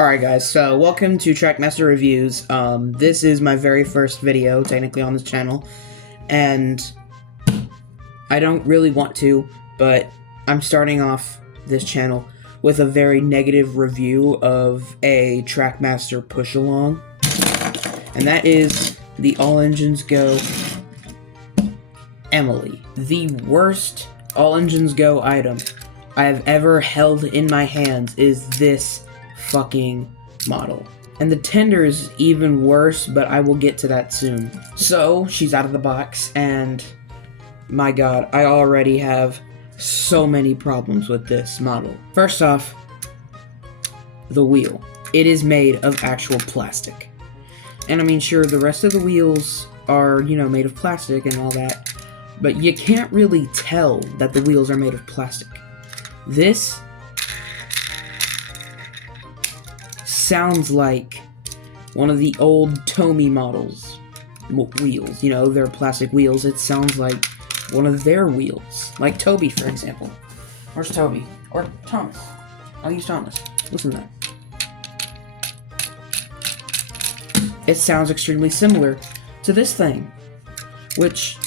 Alright guys, so welcome to Trackmaster Reviews. This is my very first video, technically, on this channel, and I don't really want to, but I'm starting off this channel with a very negative review of a Trackmaster push-along, and that is the All Engines Go Emily. The worst All Engines Go item I have ever held in my hands is this fucking model. And the tender is even worse, but I will get to that soon. So, she's out of the box, and my god, I already have so many problems with this model. First off, the wheel. It is made of actual plastic. And I mean, sure, the rest of the wheels are, made of plastic and all that, but you can't really tell that the wheels are made of plastic. This sounds like one of the old Tomy models wheels. They're plastic wheels. It sounds like one of their wheels. Like Toby, for example. Where's Toby? Or Thomas. I'll use Thomas. Listen to that. It sounds extremely similar to this thing. Which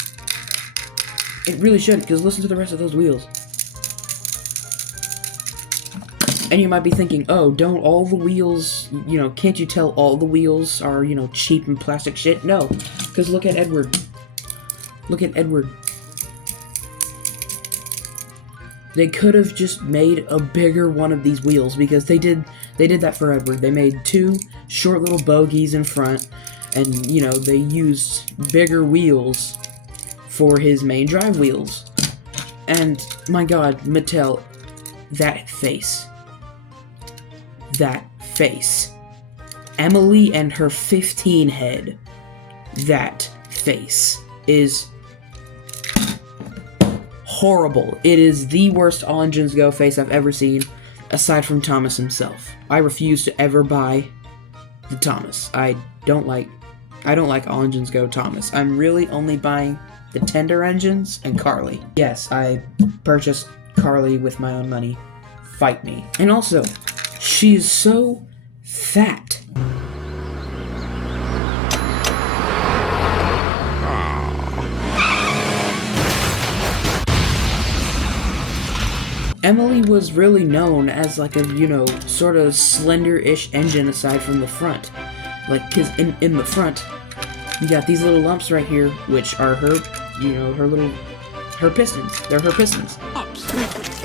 it really shouldn't, because listen to the rest of those wheels. And you might be thinking, oh, don't all the wheels, can't you tell all the wheels are, cheap and plastic shit? No, because look at Edward. Look at Edward. They could have just made a bigger one of these wheels, because they did that for Edward. They made two short little bogies in front, and, they used bigger wheels for his main drive wheels. And, my god, Mattel, that face. That face. Emily and her 15 head. That face is horrible. It is the worst All Engines Go face I've ever seen, aside from Thomas himself. I refuse to ever buy the Thomas. I don't like All Engines Go Thomas. I'm really only buying the Tender engines and Carly. Yes, I purchased Carly with my own money. Fight me. And also, she's so fat. Emily was really known as like a, sort of slender-ish engine aside from the front. Like, cause in the front, you got these little lumps right here, which are her, her pistons. They're her pistons.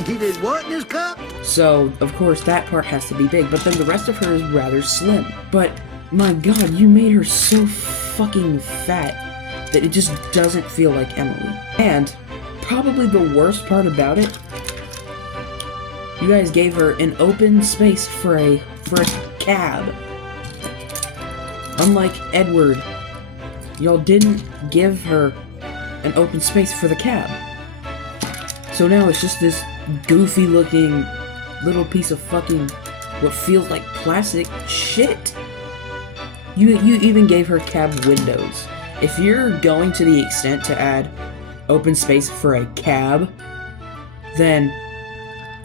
He did what in his cup? So, of course, that part has to be big, but then the rest of her is rather slim. But, my god, you made her so fucking fat that it just doesn't feel like Emily. And, probably the worst part about it, you guys gave her an open space for a cab. Unlike Edward, y'all didn't give her an open space for the cab. So now it's just this goofy looking little piece of fucking what feels like plastic shit. You even gave her cab windows. If you're going to the extent to add open space for a cab, then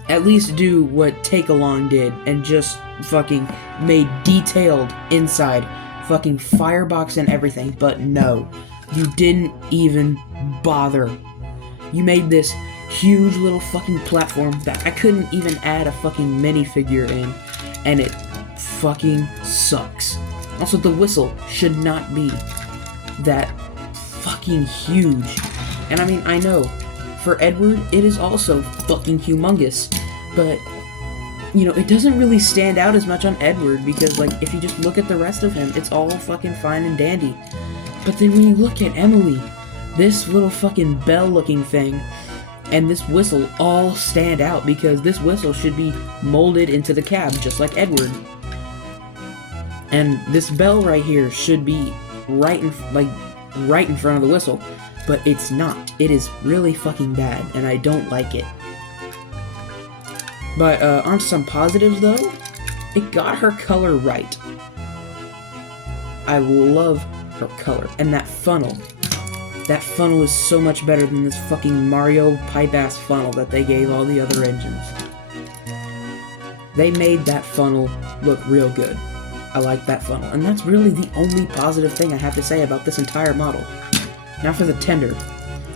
at least do what Take Along did and just fucking made detailed inside fucking firebox and everything. But no, you didn't even bother. You made this huge little fucking platform that I couldn't even add a fucking minifigure in, and it fucking sucks. Also, the whistle should not be that fucking huge. And I mean, I know, for Edward, it is also fucking humongous, but, it doesn't really stand out as much on Edward, because, like, if you just look at the rest of him, it's all fucking fine and dandy. But then when you look at Emily, this little fucking bell-looking thing, and this whistle all stand out, because this whistle should be molded into the cab, just like Edward. And this bell right here should be right in front of the whistle, but it's not. It is really fucking bad, and I don't like it. But, on some positives, though, it got her color right. I love her color, and that funnel. That funnel is so much better than this fucking Mario pipe-ass funnel that they gave all the other engines. They made that funnel look real good. I like that funnel, and that's really the only positive thing I have to say about this entire model. Now for the tender.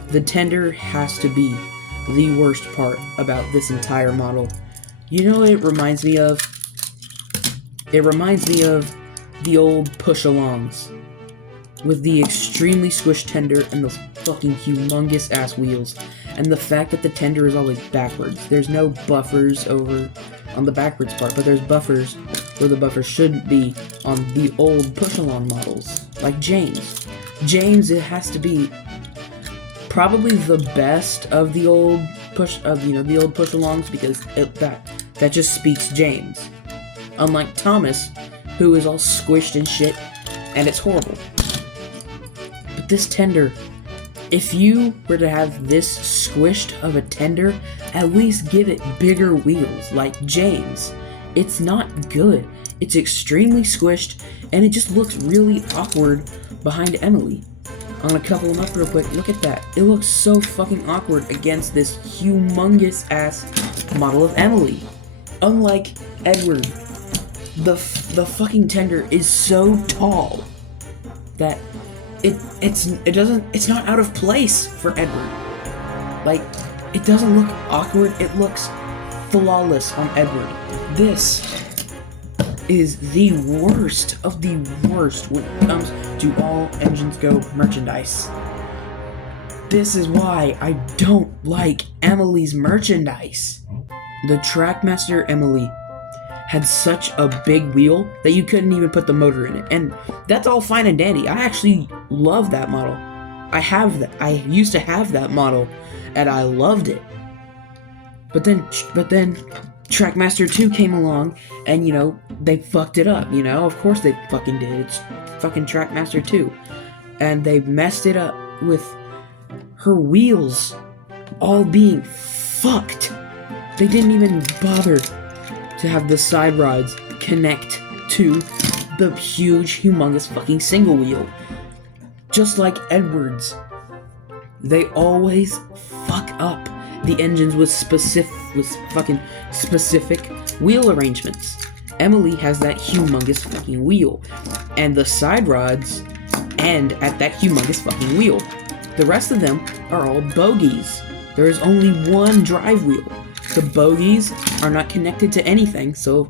The tender has to be the worst part about this entire model. You know what it reminds me of? It reminds me of the old push-alongs, with the extremely squished tender and those fucking humongous ass wheels, and the fact that the tender is always backwards. There's no buffers over on the backwards part, but there's buffers where the buffers shouldn't be on the old push-along models, like James. James, it has to be probably the best of the old push-alongs, because that just speaks James. Unlike Thomas, who is all squished and shit, and it's horrible. But this tender, if you were to have this squished of a tender, at least give it bigger wheels, like James. It's not good. It's extremely squished, and it just looks really awkward behind Emily. I'm gonna couple them up real quick. Look at that. It looks so fucking awkward against this humongous ass model of Emily. Unlike Edward, the fucking tender is so tall that it's not out of place for Edward. Like, it doesn't look awkward, it looks flawless on Edward. This is the worst of the worst when it comes to all Engines Go merchandise. This is why I don't like Emily's merchandise. The Trackmaster Emily had such a big wheel that you couldn't even put the motor in it. And that's all fine and dandy. I actually love that model. I used to have that model, and I loved it. But then Trackmaster 2 came along, and, you know, they fucked it up, you know? Of course they fucking did. It's fucking Trackmaster 2. And they messed it up with her wheels all being fucked. They didn't even bother to have the side rods connect to the huge, humongous fucking single wheel. Just like Edwards, they always fuck up the engines with fucking specific wheel arrangements. Emily has that humongous fucking wheel, and the side rods end at that humongous fucking wheel. The rest of them are all bogies. There is only one drive wheel. The bogies are not connected to anything, so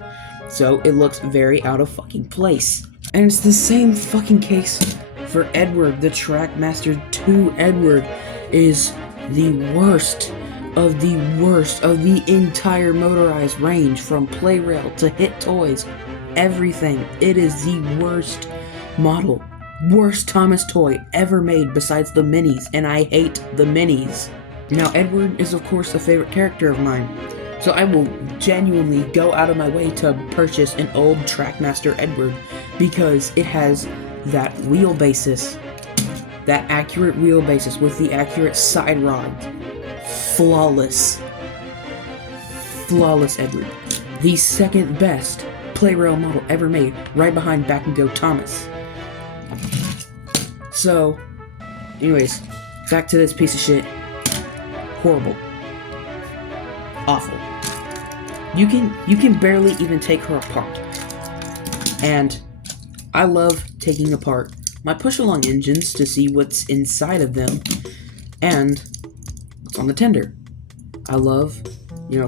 it looks very out of fucking place. And it's the same fucking case for Edward. The Trackmaster 2 Edward is the worst of the entire motorized range, from Play-Rail to Hit Toys, everything. It is the worst model, worst Thomas toy ever made besides the minis, and I hate the minis. Now, Edward is of course a favorite character of mine, so I will genuinely go out of my way to purchase an old Trackmaster Edward, because it has that wheelbasis, that accurate wheelbasis with the accurate side rods. Flawless Edward. The second best Play-Rail model ever made, right behind Back and Go Thomas. So, anyways, back to this piece of shit. Horrible. Awful. You can barely even take her apart. And I love taking apart my push-along engines to see what's inside of them and what's on the tender. I love,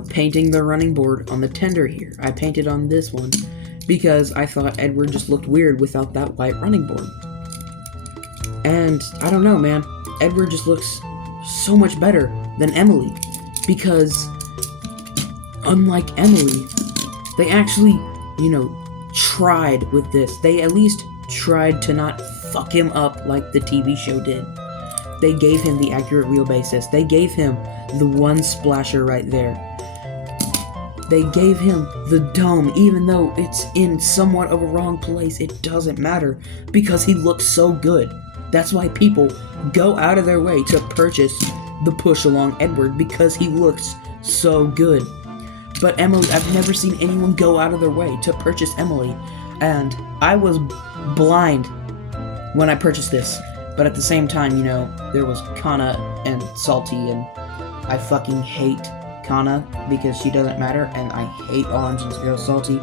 painting the running board on the tender here. I painted on this one because I thought Edward just looked weird without that white running board. And I don't know, man. Edward just looks so much better than Emily, because unlike Emily, they actually, tried with this. They at least tried to not fuck him up like the TV show did. They gave him the accurate wheelbasis. They gave him the one splasher right there. They gave him the dome, even though it's in somewhat of a wrong place. It doesn't matter, because he looks so good. That's why people go out of their way to purchase the push-along Edward, because he looks so good. But Emily, I've never seen anyone go out of their way to purchase Emily, and I was blind when I purchased this. But at the same time, there was Kana and Salty, and I fucking hate Kana because she doesn't matter, and I hate All Engines Go Salty.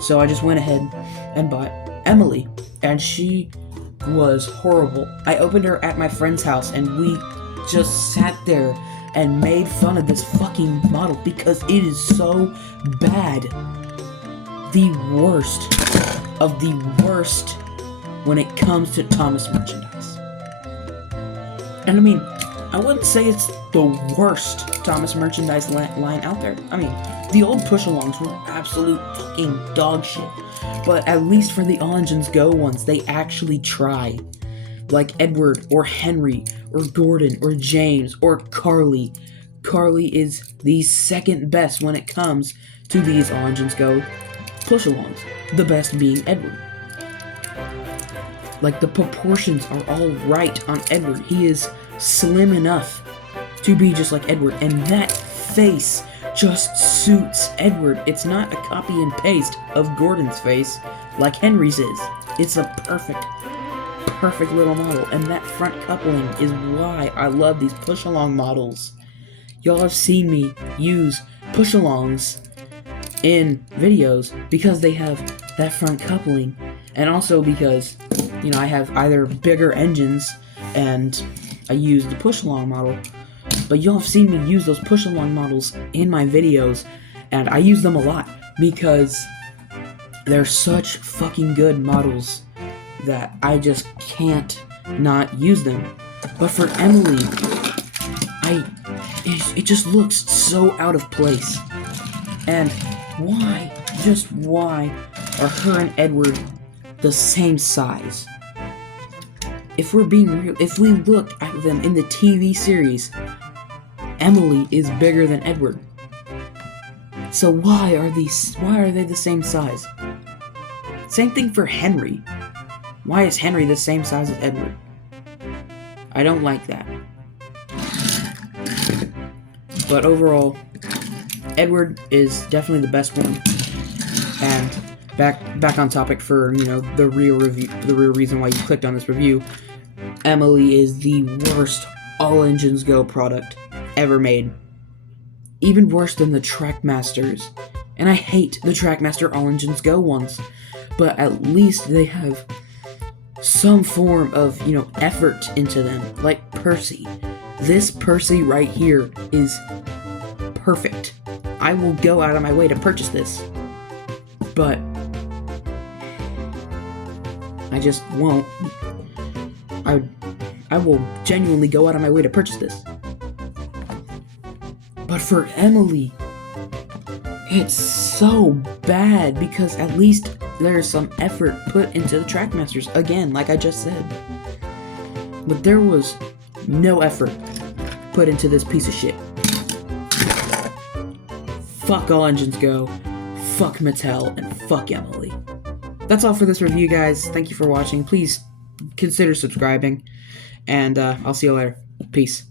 So I just went ahead and bought Emily, and she was horrible. I opened her at my friend's house, and we just sat there and made fun of this fucking model because it is so bad. The worst of the worst when it comes to Thomas merchandise. And I mean, I wouldn't say it's the worst Thomas merchandise line out there. I mean, the old push-alongs were absolute fucking dog shit. But at least for the All Engines Go ones, they actually try. Like Edward, or Henry, or Gordon, or James, or Carly. Carly is the second best when it comes to these All Engines Go push-alongs. The best being Edward. Like, the proportions are all right on Edward. He is slim enough to be just like Edward, and that face just suits Edward. It's not a copy and paste of Gordon's face like Henry's is. It's a perfect little model, and that front coupling is why I love these push-along models. Y'all have seen me use push-alongs in videos because they have that front coupling, and also because, you know, I have either bigger engines and I use the push-along model, but y'all have seen me use those push-along models in my videos, and I use them a lot because they're such fucking good models that I just can't not use them. But for Emily, it just looks so out of place. And why, just why, are her and Edward the same size? If we're being real, if we look at them in the TV series, Emily is bigger than Edward. So why are they the same size? Same thing for Henry. Why is Henry the same size as Edward? I don't like that. But overall, Edward is definitely the best one. And back on topic for, you know, the real reason why you clicked on this review. Emily is the worst All Engines Go product ever made. Even worse than the Trackmasters. And I hate the Trackmaster All Engines Go ones. But at least they have some form of, you know, effort into them. Like Percy. This Percy right here is perfect. I will go out of my way to purchase this. But I just won't. I will genuinely go out of my way to purchase this. But for Emily, it's so bad because at least there's some effort put into the Trackmasters. Again, like I just said. But there was no effort put into this piece of shit. Fuck All Engines Go, fuck Mattel, and fuck Emily. That's all for this review, guys. Thank you for watching. Please consider subscribing, and I'll see you later. Peace.